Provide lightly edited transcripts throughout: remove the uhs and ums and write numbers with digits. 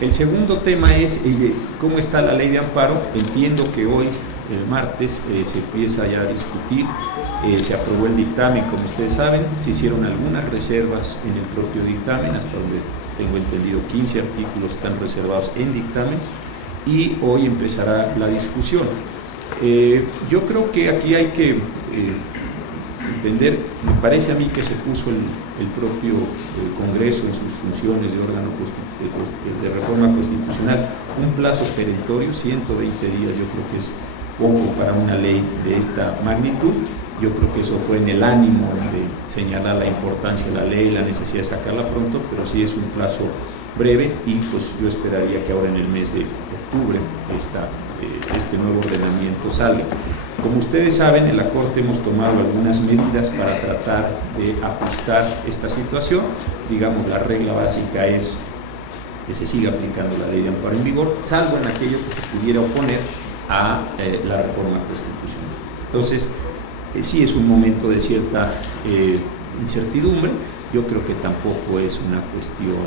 El segundo tema es cómo está la ley de amparo. Entiendo que hoy, el martes, se empieza ya a discutir, se aprobó el dictamen, como ustedes saben, se hicieron algunas reservas en el propio dictamen, hasta donde tengo entendido 15 artículos están reservados en dictamen, y hoy empezará la discusión. Yo creo que aquí hay que entender, me parece a mí que se puso el propio Congreso en sus funciones de órgano de reforma constitucional un plazo perentorio, 120 días. Yo creo que es poco para una ley de esta magnitud. Yo creo que eso fue en el ánimo de señalar la importancia de la ley, la necesidad de sacarla pronto, pero sí es un plazo breve, y pues yo esperaría que ahora en el mes de octubre este nuevo ordenamiento salga. Como ustedes saben, en la Corte hemos tomado algunas medidas para tratar de ajustar esta situación. Digamos, la regla básica es que se siga aplicando la ley de amparo en vigor, salvo en aquello que se pudiera oponer a la reforma constitucional. Entonces, sí es un momento de cierta incertidumbre. Yo creo que tampoco es una cuestión,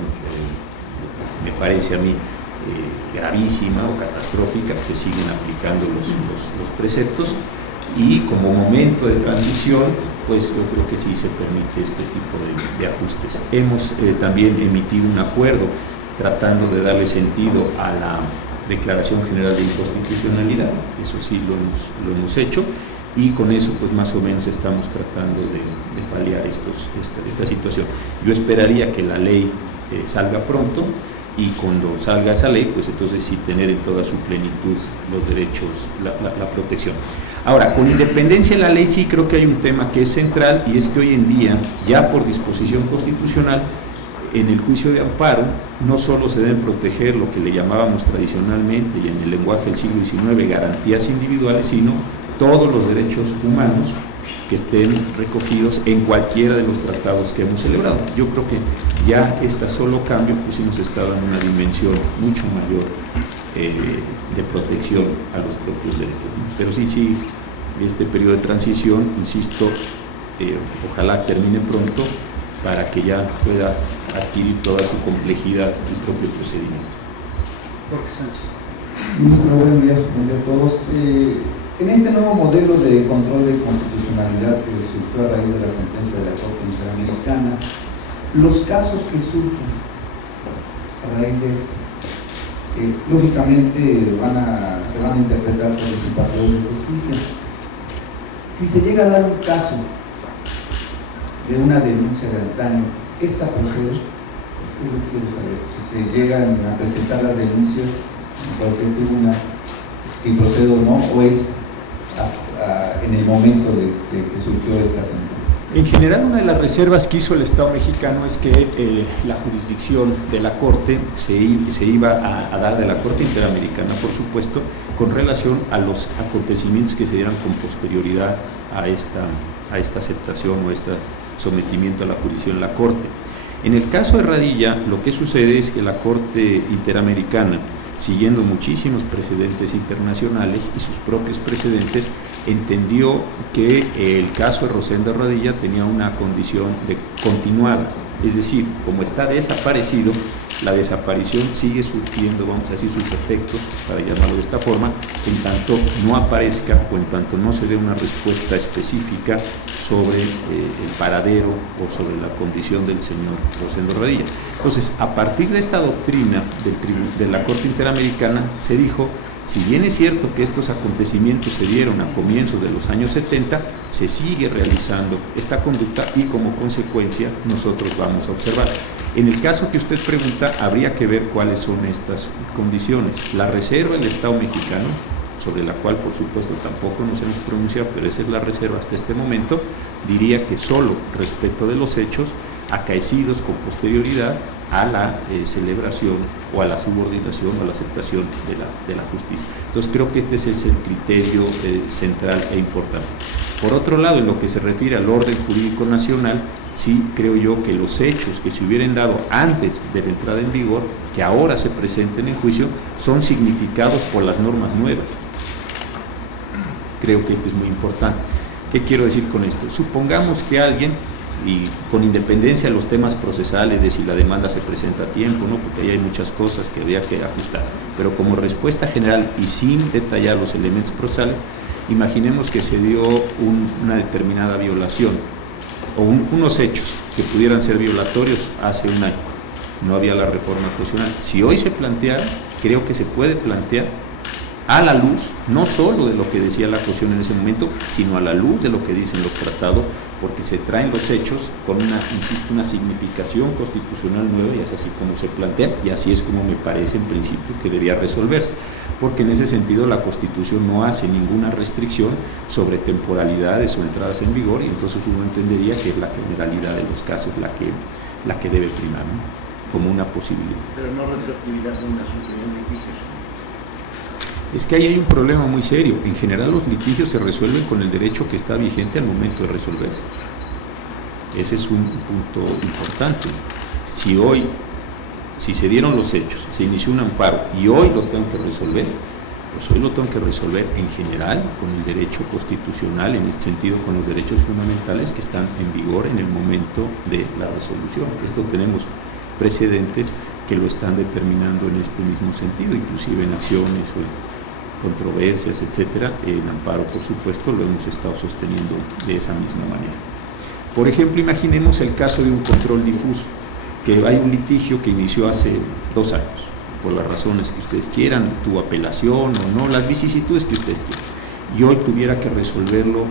me parece a mí, gravísima o catastrófica, que siguen aplicando los preceptos, y como momento de transición, pues yo creo que sí se permite este tipo de ajustes. Hemos también emitido un acuerdo tratando de darle sentido a la Declaración General de Inconstitucionalidad, eso sí lo hemos hecho, y con eso pues más o menos estamos tratando de paliar esta situación. Yo esperaría que la ley salga pronto, y cuando salga esa ley, pues entonces sí tener en toda su plenitud los derechos, la protección. Ahora, con independencia de la ley, sí creo que hay un tema que es central, y es que hoy en día, ya por disposición constitucional, en el juicio de amparo, no solo se deben proteger lo que le llamábamos tradicionalmente y en el lenguaje del siglo XIX garantías individuales, sino todos los derechos humanos que estén recogidos en cualquiera de los tratados que hemos celebrado. Yo creo que ya este solo cambio, pues sí nos está dando una dimensión mucho mayor de protección a los propios derechos. Pero sí, este periodo de transición, insisto, ojalá termine pronto para que ya pueda adquirir toda su complejidad el propio procedimiento. Jorge Sánchez. Ministro, buen día a todos. En este nuevo modelo de control de constitucionalidad que surgió a raíz de la sentencia de la Corte Interamericana, los casos que surgen a raíz de esto, lógicamente se van a interpretar por los impartidores de justicia. Si se llega a dar un caso de una denuncia de antaño, ¿esta procede? Yo quiero saber si se llegan a presentar las denuncias en cualquier tribunal, si procede o no, o es en el momento de que surgió esta sentencia. En general, una de las reservas que hizo el Estado mexicano es que la jurisdicción de la Corte se iba a dar, de la Corte Interamericana, por supuesto, con relación a los acontecimientos que se dieran con posterioridad a esta aceptación o este sometimiento a la jurisdicción de la Corte. En el caso de Radilla, lo que sucede es que la Corte Interamericana, siguiendo muchísimos precedentes internacionales y sus propios precedentes, entendió que el caso de Rosendo Radilla tenía una condición de continuada, es decir, como está desaparecido, la desaparición sigue surtiendo, vamos a decir, sus efectos, para llamarlo de esta forma, en tanto no aparezca o en tanto no se dé una respuesta específica sobre el paradero o sobre la condición del señor Rosendo Radilla. Entonces, a partir de esta doctrina de la Corte Interamericana, se dijo, si bien es cierto que estos acontecimientos se dieron a comienzos de los años 70, se sigue realizando esta conducta y como consecuencia nosotros vamos a observar. En el caso que usted pregunta, habría que ver cuáles son estas condiciones. La reserva del Estado mexicano, sobre la cual por supuesto tampoco nos hemos pronunciado, pero esa es la reserva hasta este momento, diría que solo respecto de los hechos acaecidos con posterioridad a la celebración o a la subordinación o a la aceptación de la justicia. Entonces creo que este es el criterio central e importante. Por otro lado, en lo que se refiere al orden jurídico nacional, sí creo yo que los hechos que se hubieran dado antes de la entrada en vigor, que ahora se presenten en juicio, son significados por las normas nuevas. Creo que esto es muy importante. ¿Qué quiero decir con esto? Supongamos que alguien y con independencia de los temas procesales, de si la demanda se presenta a tiempo, ¿no? Porque ahí hay muchas cosas que habría que ajustar. Pero como respuesta general y sin detallar los elementos procesales, imaginemos que se dio una determinada violación o unos hechos que pudieran ser violatorios hace un año. No había la reforma constitucional. Si hoy se planteara, creo que se puede plantear a la luz, no solo de lo que decía la Constitución en ese momento, sino a la luz de lo que dicen los tratados, porque se traen los hechos con una significación constitucional nueva, y es así como se plantea, y así es como me parece en principio que debería resolverse, porque en ese sentido la Constitución no hace ninguna restricción sobre temporalidades o entradas en vigor, y entonces uno entendería que es la generalidad de los casos la que debe primar, ¿no? Como una posibilidad. Pero no retroactividad de un asunto de litigios. Es que ahí hay un problema muy serio. En general los litigios se resuelven con el derecho que está vigente al momento de resolverse. Ese es un punto importante. Si se dieron los hechos, se inició un amparo y hoy lo tengo que resolver, pues hoy lo tengo que resolver en general con el derecho constitucional, en este sentido con los derechos fundamentales que están en vigor en el momento de la resolución. Esto tenemos precedentes que lo están determinando en este mismo sentido, inclusive en acciones o en controversias, etcétera. En amparo, por supuesto, lo hemos estado sosteniendo de esa misma manera. Por ejemplo, imaginemos el caso de un control difuso, que hay un litigio que inició hace 2 años, por las razones que ustedes quieran, tuvo apelación o no, las vicisitudes que ustedes quieran, y hoy tuviera que resolverlo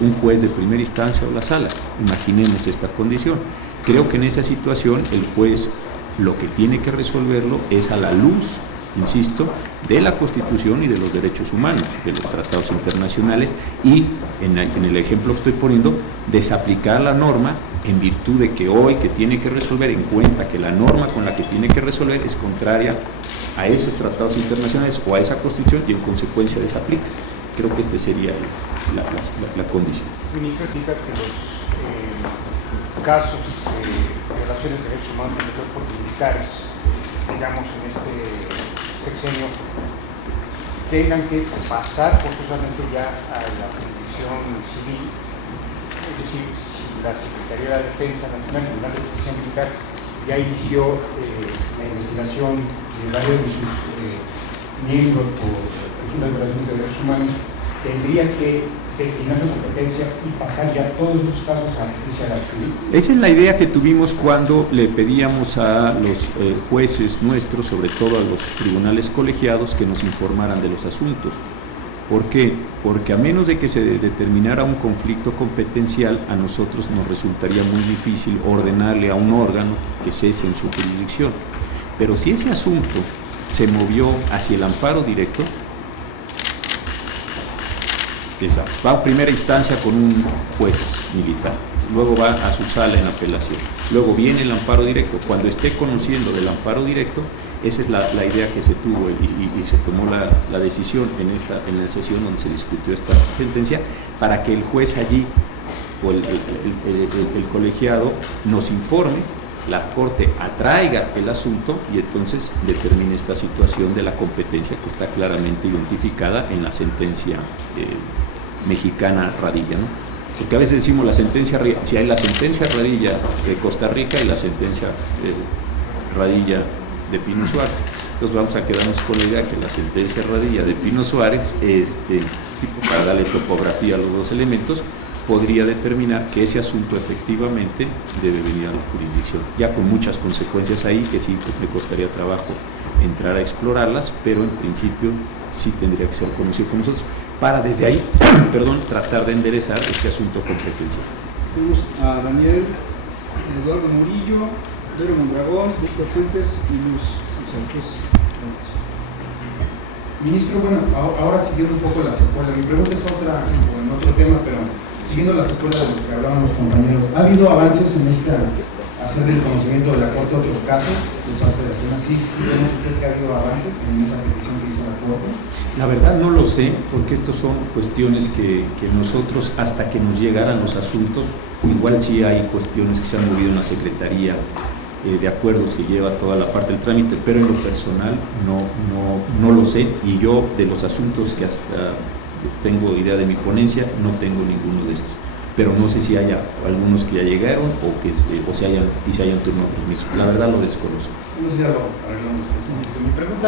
un juez de primera instancia o la sala. Imaginemos esta condición. Creo que en esa situación el juez lo que tiene que resolverlo es a la luz, insisto, de la Constitución y de los derechos humanos, de los tratados internacionales, y en el ejemplo que estoy poniendo, desaplicar la norma en virtud de que hoy que tiene que resolver en cuenta que la norma con la que tiene que resolver es contraria a esos tratados internacionales o a esa Constitución, y en consecuencia desaplica. Creo que este sería la condición. Ministro, indica que los casos de violaciones de derechos humanos cometidos por militares, digamos en este sexenio, tengan que pasar forzosamente ya a la jurisdicción civil, es decir, si la Secretaría de Defensa Nacional, el Tribunal de Justicia Militar, ya inició la investigación de varios de sus miembros por presuntas violaciones de derechos humanos, tendría que declinar su competencia y pasar ya todos los casos a la justicia civil. Esa es la idea que tuvimos cuando le pedíamos a los jueces nuestros, sobre todo a los tribunales colegiados, que nos informaran de los asuntos. ¿Por qué? Porque a menos de que se determinara un conflicto competencial, a nosotros nos resultaría muy difícil ordenarle a un órgano que cese en su jurisdicción. Pero si ese asunto se movió hacia el amparo directo, va a primera instancia con un juez militar, luego va a su sala en apelación, luego viene el amparo directo. Cuando esté conociendo del amparo directo, esa es la idea que se tuvo y se tomó la decisión en la sesión donde se discutió esta sentencia, para que el juez allí o el colegiado nos informe, la Corte atraiga el asunto y entonces determine esta situación de la competencia que está claramente identificada en la sentencia mexicana Radilla, ¿no? Porque a veces decimos la sentencia, si hay la sentencia Radilla de Costa Rica y la sentencia Radilla de Pino Suárez, entonces vamos a quedarnos con la idea que la sentencia Radilla de Pino Suárez, para darle topografía a los dos elementos, podría determinar que ese asunto efectivamente debe venir a la jurisdicción, ya con muchas consecuencias ahí que sí me costaría trabajo entrar a explorarlas, pero en principio sí tendría que ser conocido con nosotros, para desde ahí, tratar de enderezar este asunto competencial. Tenemos a Daniel, Eduardo Murillo, Pedro Mondragón, Víctor Fuentes y Luz Sánchez. Ministro, bueno, ahora siguiendo un poco la secuela, mi pregunta es en otro tema, pero siguiendo la secuela de lo que hablaban los compañeros, ¿ha habido avances en hacer el conocimiento de la Corte de otros casos de parte de la zona? ¿Sí conoce usted que ha habido avances en esa petición que hizo la Corte? La verdad no lo sé, porque estos son cuestiones que nosotros, hasta que nos llegaran los asuntos, igual sí hay cuestiones que se han movido en la Secretaría de acuerdos que lleva toda la parte del trámite, pero en lo personal no lo sé, y yo de los asuntos que hasta tengo idea de mi ponencia, no tengo ninguno de estos. pero no sé si haya algunos que ya llegaron o si hayan turno otros mismos. La verdad lo desconozco. No sé si ya lo arreglamos. Mi pregunta